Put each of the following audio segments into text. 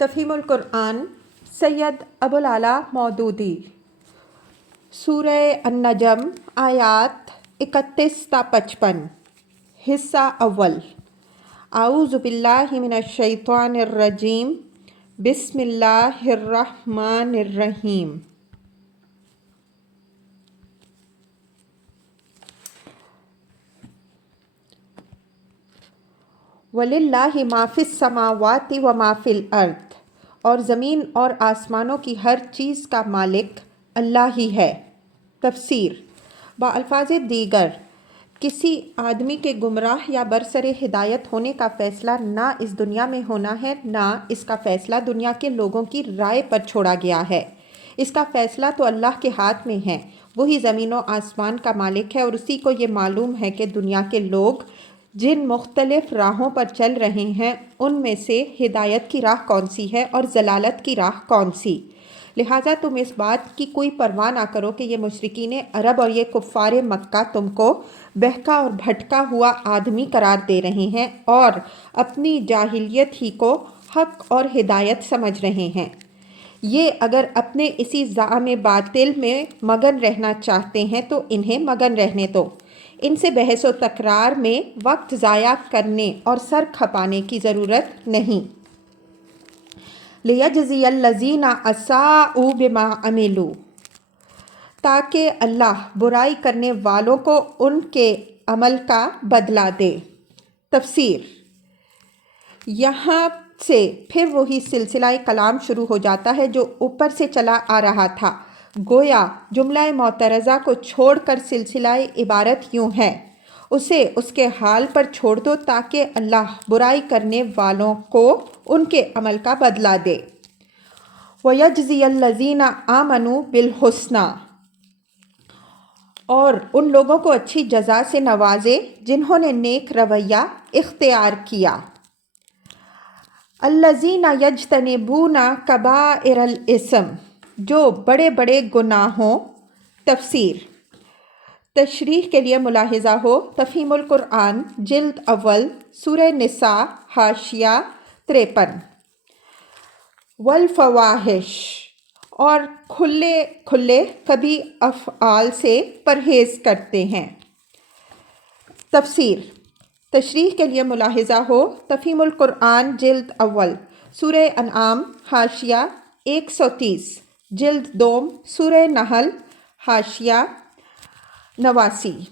تفہیم القرآن سید ابوالعلا مودودی، سورہ النجم آیات 31 تا 55، حصہ اول۔ اعوذ باللہ من الشیطان الرجیم، بسم اللہ الرحمن الرحیم۔ وَلِلَّهِ مَا فِي السَّمَاوَاتِ وَمَا فِي الْأَرْضِ، اور زمین اور آسمانوں کی ہر چیز کا مالک اللہ ہی ہے۔ تفسیر۔ بالفاظ دیگر، کسی آدمی کے گمراہ یا برسر ہدایت ہونے کا فیصلہ نہ اس دنیا میں ہونا ہے، نہ اس کا فیصلہ دنیا کے لوگوں کی رائے پر چھوڑا گیا ہے۔ اس کا فیصلہ تو اللہ کے ہاتھ میں ہے۔ وہی زمین و آسمان کا مالک ہے، اور اسی کو یہ معلوم ہے کہ دنیا کے لوگ جن مختلف راہوں پر چل رہے ہیں ان میں سے ہدایت کی راہ کون سی ہے اور ضلالت کی راہ کون سی۔ لہٰذا تم اس بات کی کوئی پرواہ نہ کرو کہ یہ مشرکین عرب اور یہ کفار مکہ تم کو بہکا اور بھٹکا ہوا آدمی قرار دے رہے ہیں اور اپنی جاہلیت ہی کو حق اور ہدایت سمجھ رہے ہیں۔ یہ اگر اپنے اسی زعم باطل میں مگن رہنا چاہتے ہیں تو انہیں مگن رہنے دو۔ ان سے بحث و تکرار میں وقت ضائع کرنے اور سر کھپانے کی ضرورت نہیں۔ لِيَجْزِيَ الَّذِينَ أَسَاءُوا بِمَا عَمِلُوا، تاکہ اللہ برائی کرنے والوں کو ان کے عمل کا بدلہ دے۔ تفسیر۔ یہاں سے پھر وہی سلسلہ کلام شروع ہو جاتا ہے جو اوپر سے چلا آ رہا تھا۔ گویا جملہ معترضہ کو چھوڑ کر سلسلہ عبارت یوں ہے: اسے اس کے حال پر چھوڑ دو تاکہ اللہ برائی کرنے والوں کو ان کے عمل کا بدلہ دے۔ وَيَجْزِيَ الَّذِينَ آمَنُوا بِالْحُسْنَىٰ، اور ان لوگوں کو اچھی جزا سے نوازے جنہوں نے نیک رویہ اختیار کیا۔ الَّذِينَ يَجْتَنِبُونَ كَبَائِرَ الْإِثْمِ، جو بڑے بڑے گناہوں۔ تفسیر۔ تشریح کے لیے ملاحظہ ہو، تفہیم القرآن جلد اول، سورہ نساء، حاشیہ 53۔ والفواحش، اور کھلے کھلے کبھی افعال سے پرہیز کرتے ہیں۔ تفسیر۔ تشریح کے لیے ملاحظہ ہو، تفہیم القرآن جلد اول، سورہ انعام، حاشیہ 130، جلد دوم، سورہ نحل، حاشیہ 89۔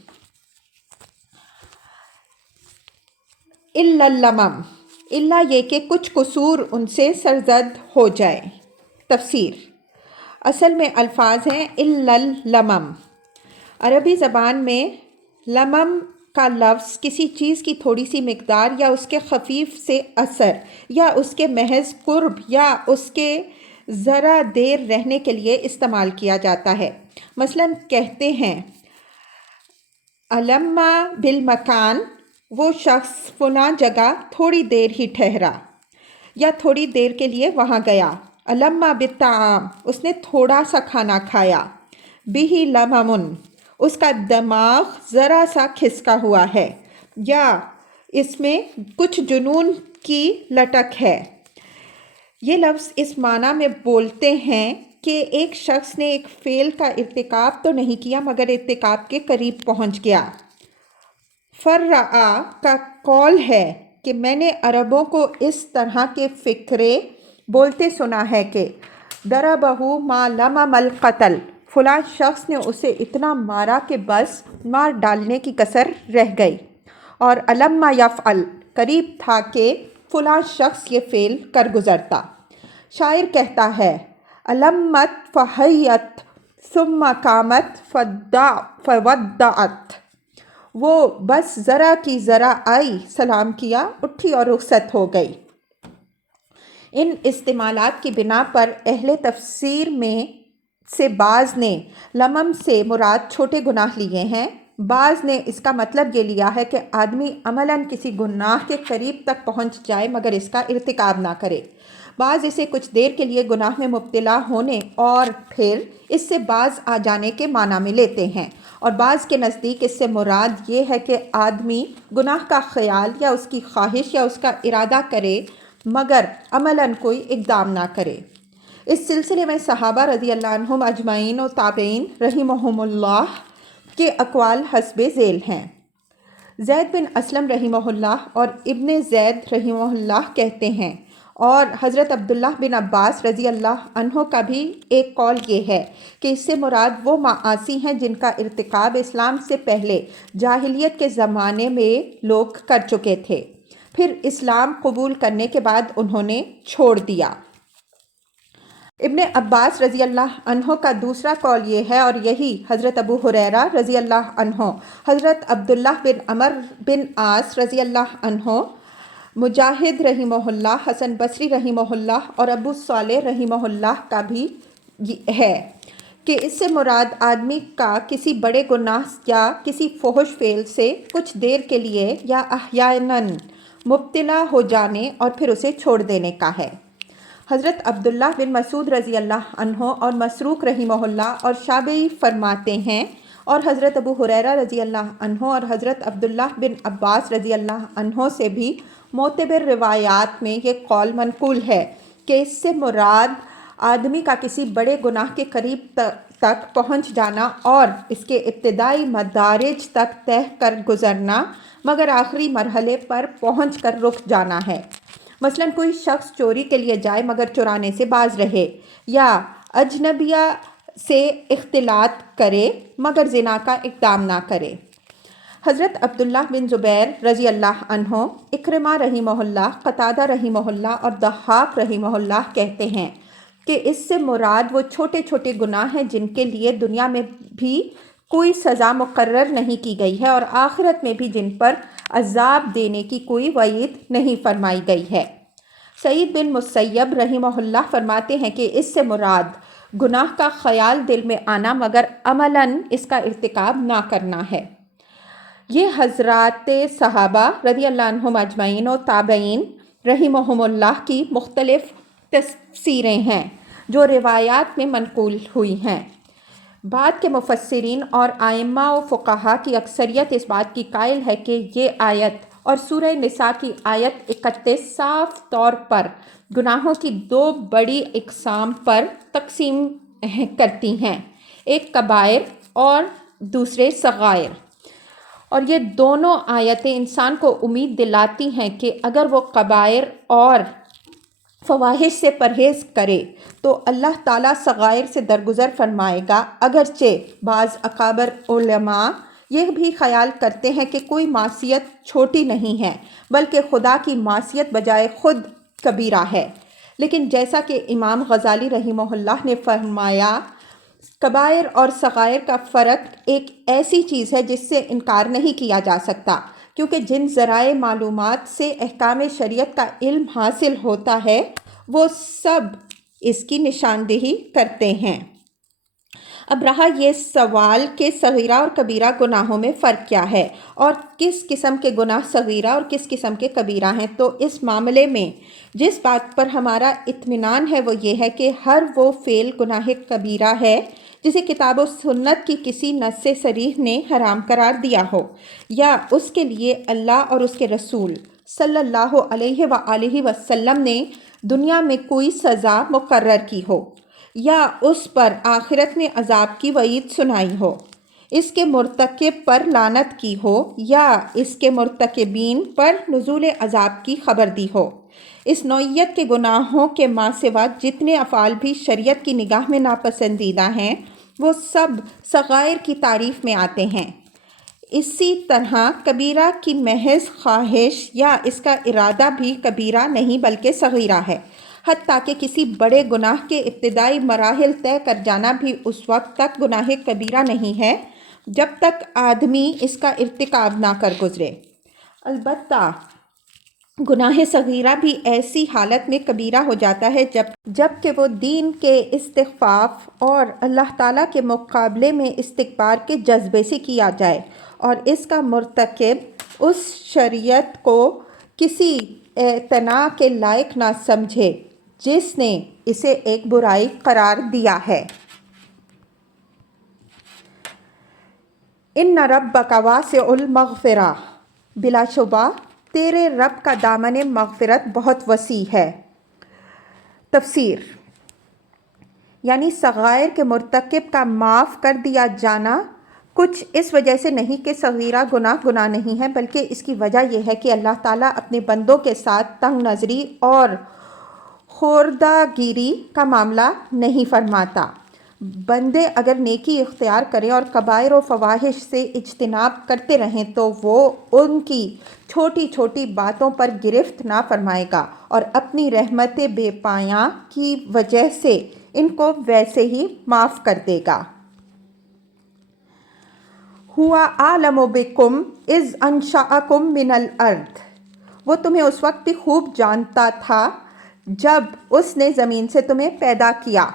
الا اللمم، الا یہ کہ کچھ قصور ان سے سرزد ہو جائے۔ تفسیر۔ اصل میں الفاظ ہیں الا اللمم۔ عربی زبان میں لمم کا لفظ کسی چیز کی تھوڑی سی مقدار یا اس کے خفیف سے اثر یا اس کے محض قرب یا اس کے ذرا دیر رہنے کے لیے استعمال کیا جاتا ہے۔ مثلاً کہتے ہیں علما بالمکان، وہ شخص فلاں جگہ تھوڑی دیر ہی ٹھہرا یا تھوڑی دیر کے لیے وہاں گیا۔ علما بالطعام، اس نے تھوڑا سا کھانا کھایا۔ بہ لمم، اس کا دماغ ذرا سا کھسکا ہوا ہے یا اس میں کچھ جنون کی لٹک ہے۔ یہ لفظ اس معنی میں بولتے ہیں کہ ایک شخص نے ایک فعل کا ارتکاب تو نہیں کیا مگر ارتکاب کے قریب پہنچ گیا۔ فرّعا کا قول ہے کہ میں نے عربوں کو اس طرح کے فقرے بولتے سنا ہے کہ ضربہ ما لمم القتل، فلاں شخص نے اسے اتنا مارا کہ بس مار ڈالنے کی کسر رہ گئی، اور علما یفعل، قریب تھا کہ فلاں شخص یہ فعل کر گزرتا۔ شاعر کہتا ہے علمت فحیت ثم قامت فودعت، وہ بس ذرا کی ذرا آئی، سلام کیا، اٹھی اور رخصت ہو گئی۔ ان استعمالات کی بنا پر اہل تفسیر میں سے بعض نے لمم سے مراد چھوٹے گناہ لیے ہیں، بعض نے اس کا مطلب یہ لیا ہے کہ آدمی عملاً کسی گناہ کے قریب تک پہنچ جائے مگر اس کا ارتکاب نہ کرے۔ بعض اسے کچھ دیر کے لیے گناہ میں مبتلا ہونے اور پھر اس سے باز آ جانے کے معنی میں لیتے ہیں، اور بعض کے نزدیک اس سے مراد یہ ہے کہ آدمی گناہ کا خیال یا اس کی خواہش یا اس کا ارادہ کرے مگر عملاً کوئی اقدام نہ کرے۔ اس سلسلے میں صحابہ رضی اللہ عنہم اجمعین و تابعین رحمہم اللہ کے اقوال حسب ذیل ہیں۔ زید بن اسلم رحمہ اللہ اور ابن زید رحمہ اللہ کہتے ہیں، اور حضرت عبداللہ بن عباس رضی اللہ عنہ کا بھی ایک قول یہ ہے کہ اس سے مراد وہ معاصی ہیں جن کا ارتکاب اسلام سے پہلے جاہلیت کے زمانے میں لوگ کر چکے تھے، پھر اسلام قبول کرنے کے بعد انہوں نے چھوڑ دیا۔ ابن عباس رضی اللہ عنہ کا دوسرا قول یہ ہے، اور یہی حضرت ابو ہریرہ رضی اللہ عنہ، حضرت عبداللہ بن عمر بن عاص رضی اللہ عنہ، مجاہد رحمہ اللہ، حسن بصری رحمہ اللہ اور ابو صالح رحمہ اللہ کا بھی ہے کہ اس سے مراد آدمی کا کسی بڑے گناہ یا کسی فحش فعل سے کچھ دیر کے لیے یا احیاناً مبتلا ہو جانے اور پھر اسے چھوڑ دینے کا ہے۔ حضرت عبداللہ بن مسعود رضی اللہ عنہ اور مسروق رحمہ اللہ اور شعبی فرماتے ہیں، اور حضرت ابو ہریرہ رضی اللہ عنہ اور حضرت عبداللہ بن عباس رضی اللہ عنہ سے بھی معتبر روایات میں یہ قول منقول ہے کہ اس سے مراد آدمی کا کسی بڑے گناہ کے قریب تک پہنچ جانا اور اس کے ابتدائی مدارج تک طے کر گزرنا مگر آخری مرحلے پر پہنچ کر رک جانا ہے۔ مثلاً کوئی شخص چوری کے لیے جائے مگر چرانے سے باز رہے، یا اجنبیہ سے اختلاط کرے مگر زنا کا اقدام نہ کرے۔ حضرت عبداللہ بن زبیر رضی اللہ عنہ، اکرمہ رحمہ اللہ، قتادہ رحمہ اللہ اور ضحاک رحمہ اللہ کہتے ہیں کہ اس سے مراد وہ چھوٹے چھوٹے گناہ ہیں جن کے لیے دنیا میں بھی کوئی سزا مقرر نہیں کی گئی ہے اور آخرت میں بھی جن پر عذاب دینے کی کوئی وعید نہیں فرمائی گئی ہے۔ سعید بن مسیب رحمہ اللہ فرماتے ہیں کہ اس سے مراد گناہ کا خیال دل میں آنا مگر عملاً اس کا ارتکاب نہ کرنا ہے۔ یہ حضرات صحابہ رضی اللہ عنہم اجمعین و تابعین رحمہم اللہ کی مختلف تفسیریں ہیں جو روایات میں منقول ہوئی ہیں۔ بعد کے مفسرین اور ائمہ و فقہا کی اکثریت اس بات کی قائل ہے کہ یہ آیت اور سورہ نساء کی آیت 31 صاف طور پر گناہوں کی دو بڑی اقسام پر تقسیم کرتی ہیں، ایک کبائر اور دوسرے صغائر، اور یہ دونوں آیتیں انسان کو امید دلاتی ہیں کہ اگر وہ کبائر اور فواحش سے پرہیز کرے تو اللہ تعالیٰ صغائر سے درگزر فرمائے گا، اگرچہ بعض اکابر علماء یہ بھی خیال کرتے ہیں کہ کوئی معصیت چھوٹی نہیں ہے بلکہ خدا کی معصیت بجائے خود کبیرہ ہے، لیکن جیسا کہ امام غزالی رحمہ اللہ نے فرمایا، کبائر اور صغائر کا فرق ایک ایسی چیز ہے جس سے انکار نہیں کیا جا سکتا، کیونکہ جن ذرائع معلومات سے احکام شریعت کا علم حاصل ہوتا ہے وہ سب اس کی نشاندہی کرتے ہیں۔ اب رہا یہ سوال کہ صغیرہ اور کبیرہ گناہوں میں فرق کیا ہے اور کس قسم کے گناہ صغیرہ اور کس قسم کے کبیرہ ہیں، تو اس معاملے میں جس بات پر ہمارا اطمینان ہے وہ یہ ہے کہ ہر وہ فعل گناہ کبیرہ ہے جسے کتاب و سنت کی کسی نص صریح نے حرام قرار دیا ہو، یا اس کے لیے اللہ اور اس کے رسول صلی اللہ علیہ وآلہ وسلم نے دنیا میں کوئی سزا مقرر کی ہو، یا اس پر آخرت میں عذاب کی وعید سنائی ہو، اس کے مرتکب پر لعنت کی ہو، یا اس کے مرتکبین پر نزول عذاب کی خبر دی ہو۔ اس نوعیت کے گناہوں کے ماں سوا جتنے افعال بھی شریعت کی نگاہ میں ناپسندیدہ ہیں وہ سب صغائر کی تعریف میں آتے ہیں۔ اسی طرح کبیرہ کی محض خواہش یا اس کا ارادہ بھی کبیرہ نہیں بلکہ صغیرہ ہے، حتیٰ کہ کسی بڑے گناہ کے ابتدائی مراحل طے کر جانا بھی اس وقت تک گناہ کبیرہ نہیں ہے جب تک آدمی اس کا ارتکاب نہ کر گزرے۔ البتہ گناہ صغیرہ بھی ایسی حالت میں کبیرہ ہو جاتا ہے جب کہ وہ دین کے استخفاف اور اللہ تعالیٰ کے مقابلے میں استکبار کے جذبے سے کیا جائے اور اس کا مرتکب اس شریعت کو کسی اعتنا کے لائق نہ سمجھے جس نے اسے ایک برائی قرار دیا ہے۔ ان ربک واسع المغفرہ، بلا شبہ تیرے رب کا دامن مغفرت بہت وسیع ہے۔ تفسیر یعنی صغائر کے مرتکب کا معاف کر دیا جانا کچھ اس وجہ سے نہیں کہ صغیرہ گناہ نہیں ہے، بلکہ اس کی وجہ یہ ہے کہ اللہ تعالیٰ اپنے بندوں کے ساتھ تنگ نظری اور خوردہ گیری کا معاملہ نہیں فرماتا۔ بندے اگر نیکی اختیار کریں اور کبائر و فواحش سے اجتناب کرتے رہیں تو وہ ان کی چھوٹی چھوٹی باتوں پر گرفت نہ فرمائے گا اور اپنی رحمت بے پایاں کی وجہ سے ان کو ویسے ہی معاف کر دے گا۔ ہوا اعلم بکم اذ انشأکم من الارض، وہ تمہیں اس وقت بھی خوب جانتا تھا جب اس نے زمین سے تمہیں پیدا کیا۔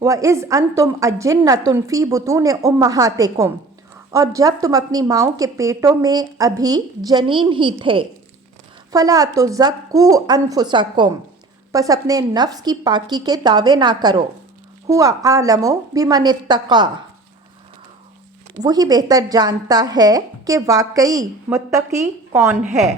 وَإِذْ أَنْتُمْ أَجِنَّةٌ فِي بُطُونِ أُمَّهَاتِكُمْ، اور جب تم اپنی ماؤں کے پیٹوں میں ابھی جنین ہی تھے۔ فَلَا تُزَكُّوا أَنفُسَكُمْ، پس اپنے نفس کی پاکی کے دعوے نہ کرو۔ هُوَ أَعْلَمُ بِمَنِ اتَّقَىٰ، وہی بہتر جانتا ہے کہ واقعی متقی کون ہے۔